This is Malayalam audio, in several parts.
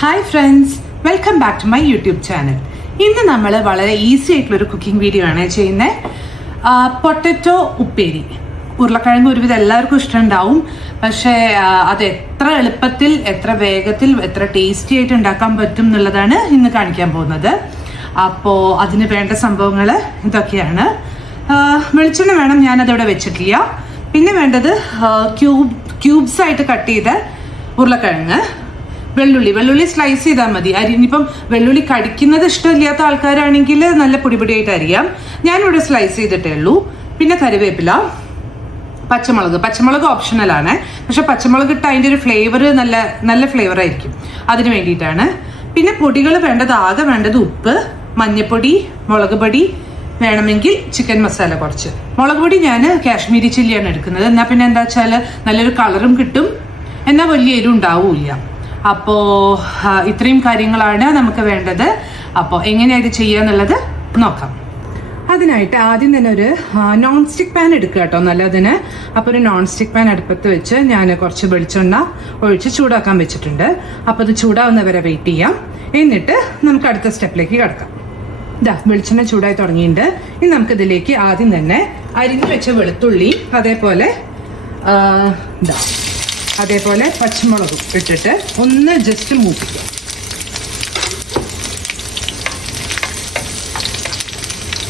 Hi friends, welcome back to my YouTube channel. ഇന്ന് നമ്മൾ വളരെ ഈസി ആയിട്ടുള്ളൊരു കുക്കിംഗ് വീഡിയോ ആണ് ചെയ്യുന്നത്. പൊട്ടറ്റോ ഉപ്പേരി. ഉരുളക്കിഴങ്ങ് ഒരുവിധം എല്ലാവർക്കും ഇഷ്ടമുണ്ടാവും. പക്ഷേ അത് എത്ര എളുപ്പത്തിൽ, എത്ര വേഗത്തിൽ, എത്ര ടേസ്റ്റി ആയിട്ട് ഉണ്ടാക്കാൻ പറ്റും എന്നുള്ളതാണ് ഇന്ന് കാണിക്കാൻ പോകുന്നത്. അപ്പോൾ അതിന് വേണ്ട സംഭവങ്ങൾ ഇതൊക്കെയാണ്. വെളിച്ചെണ്ണ വേണം, ഞാനതവിടെ വെച്ചിട്ടില്ല. പിന്നെ വേണ്ടത് ക്യൂബ്സ് ആയിട്ട് കട്ട് ചെയ്ത ഉരുളക്കിഴങ്ങ്, വെള്ളുള്ളി സ്ലൈസ് ചെയ്താൽ മതി. ഇനിയിപ്പം വെള്ളുള്ളി കടിക്കുന്നത് ഇഷ്ടമില്ലാത്ത ആൾക്കാരാണെങ്കിൽ നല്ല പൊടിയായിട്ട് അരിയാം. ഞാനിവിടെ സ്ലൈസ് ചെയ്തിട്ടേ ഉള്ളൂ. പിന്നെ കറിവേപ്പില, പച്ചമുളക് ഓപ്ഷണലാണ്. പക്ഷെ പച്ചമുളക് ഇട്ട് അതിൻ്റെ ഒരു ഫ്ലേവർ നല്ല ഫ്ലേവർ ആയിരിക്കും, അതിന് വേണ്ടിയിട്ടാണ്. പിന്നെ പൊടികൾ ആകെ വേണ്ടത് ഉപ്പ്, മഞ്ഞൾപ്പൊടി, മുളക് പൊടി, വേണമെങ്കിൽ ചിക്കൻ മസാല കുറച്ച്. മുളക് പൊടി ഞാൻ കാശ്മീരി ചില്ലിയാണ് എടുക്കുന്നത്. എന്നാൽ പിന്നെ എന്താ വെച്ചാൽ നല്ലൊരു കളറും കിട്ടും, എന്നാൽ വലിയ എരിവ് ഉണ്ടാവില്ല. അപ്പോൾ ഇത്രയും കാര്യങ്ങളാണ് നമുക്ക് വേണ്ടത്. അപ്പോൾ എങ്ങനെയാണ് ഇത് ചെയ്യുക എന്നുള്ളത് നോക്കാം. അതിനായിട്ട് ആദ്യം തന്നെ ഒരു നോൺ സ്റ്റിക്ക് പാൻ എടുക്കുക കേട്ടോ, നല്ലതിന്. അപ്പോൾ ഒരു നോൺ സ്റ്റിക്ക് പാൻ അടുപ്പത്ത് വെച്ച് ഞാൻ കുറച്ച് വെളിച്ചെണ്ണ ഒഴിച്ച് ചൂടാക്കാൻ വെച്ചിട്ടുണ്ട്. അപ്പോൾ അത് ചൂടാവുന്നവരെ വെയിറ്റ് ചെയ്യാം. എന്നിട്ട് നമുക്ക് അടുത്ത സ്റ്റെപ്പിലേക്ക് കിടക്കാം. വെളിച്ചെണ്ണ ചൂടായി തുടങ്ങിയിട്ടുണ്ട്. ഇനി നമുക്കിതിലേക്ക് ആദ്യം തന്നെ അരിഞ്ഞു വെച്ച വെളുത്തുള്ളി, അതേപോലെ പച്ചമുളകും ഇട്ടിട്ട് ഒന്ന് ജസ്റ്റ് മൂപ്പിക്കാം.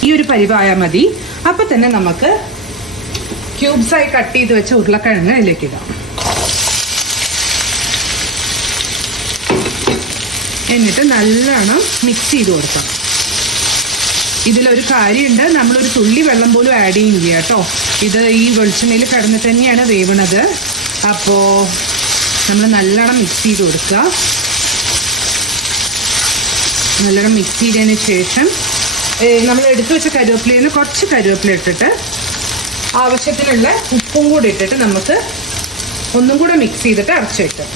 ഈ ഒരു പരിവായാൽ മതി. അപ്പൊ തന്നെ നമുക്ക് ക്യൂബ്സായി കട്ട് ചെയ്ത് വെച്ച ഉരുളക്കിഴങ്ങ് അതിലേക്ക് ഇടാം. എന്നിട്ട് നല്ലോണം മിക്സ് ചെയ്ത് കൊടുക്കാം. ഇതിലൊരു കാര്യമുണ്ട്, നമ്മളൊരു തുള്ളി വെള്ളം പോലും ആഡ് ചെയ്യുന്നില്ല കേട്ടോ. ഇത് ഈ വെളിച്ചെണ്ണയിൽ കിടന്നിട്ട് തന്നെയാണ് വേവണത്. അപ്പോൾ നമ്മൾ നല്ലോണം മിക്സ് ചെയ്ത് കൊടുക്കുക. നല്ലോണം മിക്സ് ചെയ്തതിന് ശേഷം നമ്മൾ എടുത്തു വെച്ച കറിവേപ്പിലയിൽ നിന്ന് കുറച്ച് കറിവേപ്പില ഇട്ടിട്ട് ആവശ്യത്തിനുള്ള ഉപ്പും കൂടി ഇട്ടിട്ട് നമുക്ക് ഒന്നും കൂടെ മിക്സ് ചെയ്തിട്ട് അടച്ചു വെക്കാം.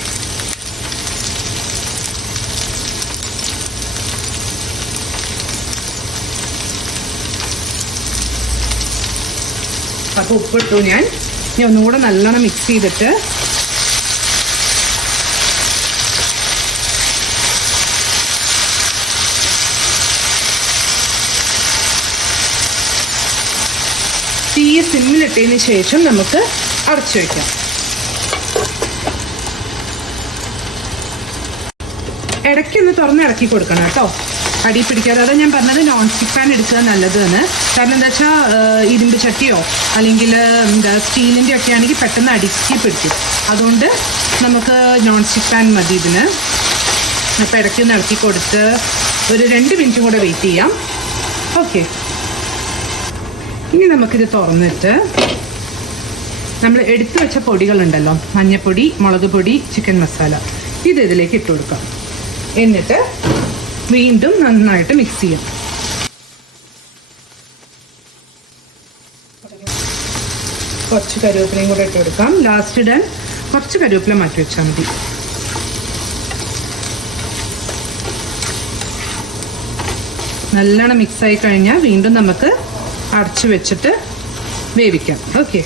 അപ്പോൾ ഉപ്പിട്ടു ഞാൻ. ഇനി ഒന്നും കൂടെ നല്ലോണം മിക്സ് ചെയ്തിട്ട് തീ സിമ്മിലിട്ടതിന് ശേഷം നമുക്ക് അടച്ചു വയ്ക്കാം. ഇടയ്ക്കൊന്ന് തുറന്ന് ഇറക്കി കൊടുക്കണം കേട്ടോ, അടി പിടിക്കാതെ. അതാ ഞാൻ പറഞ്ഞത് നോൺ സ്റ്റിക്ക് പാൻ എടുക്കുക നല്ലതെന്ന്. കാരണം എന്താ വെച്ചാൽ ഇരുമ്പ് ചട്ടിയോ അല്ലെങ്കിൽ സ്റ്റീലിൻ്റെ ഒക്കെ ആണെങ്കിൽ പെട്ടെന്ന് അടുക്കി പിടിക്കും. അതുകൊണ്ട് നമുക്ക് നോൺ സ്റ്റിക്ക് പാൻ മതി ഇതിന്. അപ്പോൾ ഇടയ്ക്കൊന്ന് ഇറക്കി കൊടുത്ത് ഒരു 2 മിനിറ്റും കൂടെ വെയിറ്റ് ചെയ്യാം. ഓക്കെ, ഇനി നമുക്കിത് തുറന്നിട്ട് നമ്മൾ എടുത്തു വെച്ച പൊടികളുണ്ടല്ലോ, മഞ്ഞൾപ്പൊടി, മുളക് പൊടി, ചിക്കൻ മസാല, ഇത് ഇതിലേക്ക് ഇട്ട് കൊടുക്കാം. എന്നിട്ട് വീണ്ടും നന്നായിട്ട് മിക്സ് ചെയ്യാം. കുറച്ച് കറിവേപ്പിലയും കൂടെ ഇട്ട് കൊടുക്കാം. ലാസ്റ്റ് ഇടാൻ കുറച്ച് കറിവേപ്പില മാറ്റി വെച്ചാൽ മതി. നല്ലോണം മിക്സ് ആയി കഴിഞ്ഞാൽ വീണ്ടും നമുക്ക് അടച്ചു വെച്ചിട്ട് വേവിക്കാം. ഓക്കെ,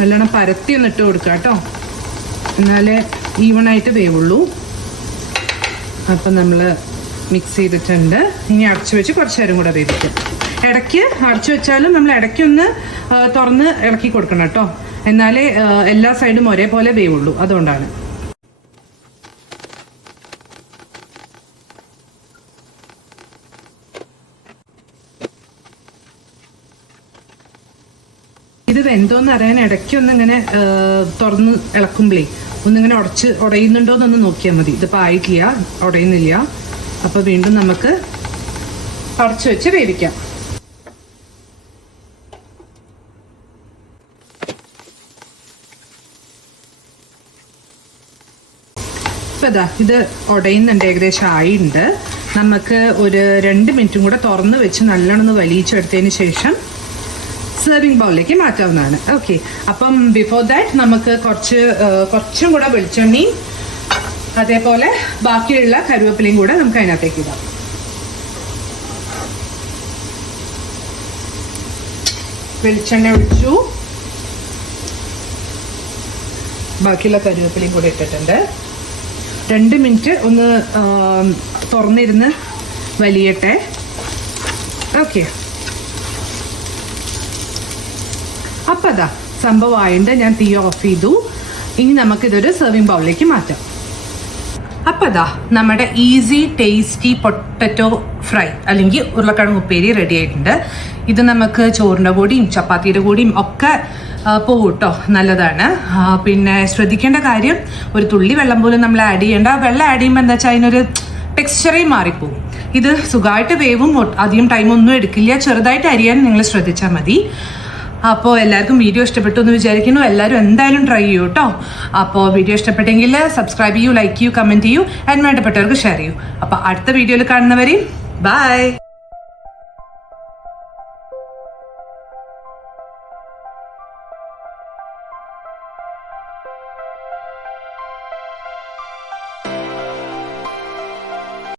നല്ലോണം പരത്തി ഒന്ന് ഇട്ട് കൊടുക്കുക കേട്ടോ, എന്നാലേ ഈവണായിട്ട് വേവുള്ളൂ. അപ്പം നമ്മൾ മിക്സ് ചെയ്തിട്ടുണ്ട്. ഇനി അടച്ചു വെച്ച് കുറച്ച് നേരം കൂടെ വേവിക്കാം. ഇടയ്ക്ക് അടച്ചു വെച്ചാലും നമ്മൾ ഇടയ്ക്കൊന്ന് തുറന്ന് ഇളക്കി കൊടുക്കണം കേട്ടോ, എന്നാലേ എല്ലാ സൈഡും ഒരേപോലെ വേവുള്ളൂ. അതുകൊണ്ടാണ്. ഇത് വെന്തോന്ന് അറിയാൻ ഇടയ്ക്കൊന്നിങ്ങനെ തുറന്ന് ഇളക്കുമ്പോഴേ ഒന്നിങ്ങനെ ഉടയുന്നുണ്ടോ എന്നൊന്ന് നോക്കിയാൽ മതി. ഇതിപ്പോൾ ആയിട്ടില്ല, ഉടയുന്നില്ല. അപ്പോൾ വീണ്ടും നമുക്ക് അടച്ചു വെച്ച് വേവിക്കാം. ഇപ്പം ഇത് ഉടയുന്നുണ്ട്, ഏകദേശം ആയിട്ടുണ്ട്. നമുക്ക് ഒരു 2 മിനിറ്റും കൂടെ തുറന്ന് വെച്ച് നല്ലോണം ഒന്ന് വലിച്ചെടുത്തതിന് ശേഷം സെർവിങ് ബൗളിലേക്ക് മാറ്റാവുന്നതാണ്. ഓക്കെ, അപ്പം ബിഫോർ ദാറ്റ് നമുക്ക് കുറച്ചും കൂടെ വെളിച്ചെണ്ണയും അതേപോലെ ബാക്കിയുള്ള കറിവേപ്പിലയും കൂടെ നമുക്ക് അതിനകത്തേക്ക് ഇടാം. വെളിച്ചെണ്ണ ഒഴിച്ചു. ബാക്കിയുള്ള കറിവേപ്പിലയും കൂടി ഇട്ടിട്ടുണ്ട്. 2 മിനിറ്റ് ഒന്ന് തുറന്നിരുന്ന് വലിയട്ടെ. ഓക്കെ, അപ്പം അതാ സംഭവമായിട്ട് ഞാൻ തീ ഓഫ് ചെയ്തു. ഇനി നമുക്കിതൊരു സെർവിങ് ബൗളിലേക്ക് മാറ്റാം. അപ്പം അതാ നമ്മുടെ ഈസി ടേസ്റ്റി പൊട്ടറ്റോ ഫ്രൈ അല്ലെങ്കിൽ ഉരുളക്കിഴങ്ങ് ഉപ്പേരി റെഡി ആയിട്ടുണ്ട്. ഇത് നമുക്ക് ചോറിൻ്റെ കൂടിയും ചപ്പാത്തിയുടെ കൂടിയും ഒക്കെ പോകും കേട്ടോ, നല്ലതാണ്. പിന്നെ ശ്രദ്ധിക്കേണ്ട കാര്യം, ഒരു തുള്ളി വെള്ളം പോലും നമ്മൾ ആഡ് ചെയ്യേണ്ട. വെള്ളം ആഡ് ചെയ്യുമ്പോൾ എന്താ വെച്ചാൽ അതിനൊരു ടെക്സ്ചറേ മാറിപ്പോവും. ഇത് സുഖമായിട്ട് വേവും, അധികം ടൈമൊന്നും എടുക്കില്ല. ചെറുതായിട്ട് അരിയാൻ നിങ്ങൾ ശ്രദ്ധിച്ചാൽ മതി. അപ്പോൾ എല്ലാവർക്കും വീഡിയോ ഇഷ്ടപ്പെട്ടു എന്ന് വിചാരിക്കുന്നു. എല്ലാവരും എന്തായാലും ട്രൈ ചെയ്യൂ കേട്ടോ. അപ്പോൾ വീഡിയോ ഇഷ്ടപ്പെട്ടെങ്കിൽ സബ്സ്ക്രൈബ് ചെയ്യൂ, ലൈക്ക് ചെയ്യൂ, കമൻറ്റ് ചെയ്യൂ, ആൻഡ് വേണ്ടപ്പെട്ടവർക്ക് ഷെയർ ചെയ്യൂ. അപ്പോൾ അടുത്ത വീഡിയോയിൽ കാണുന്നവരെയും ബൈ.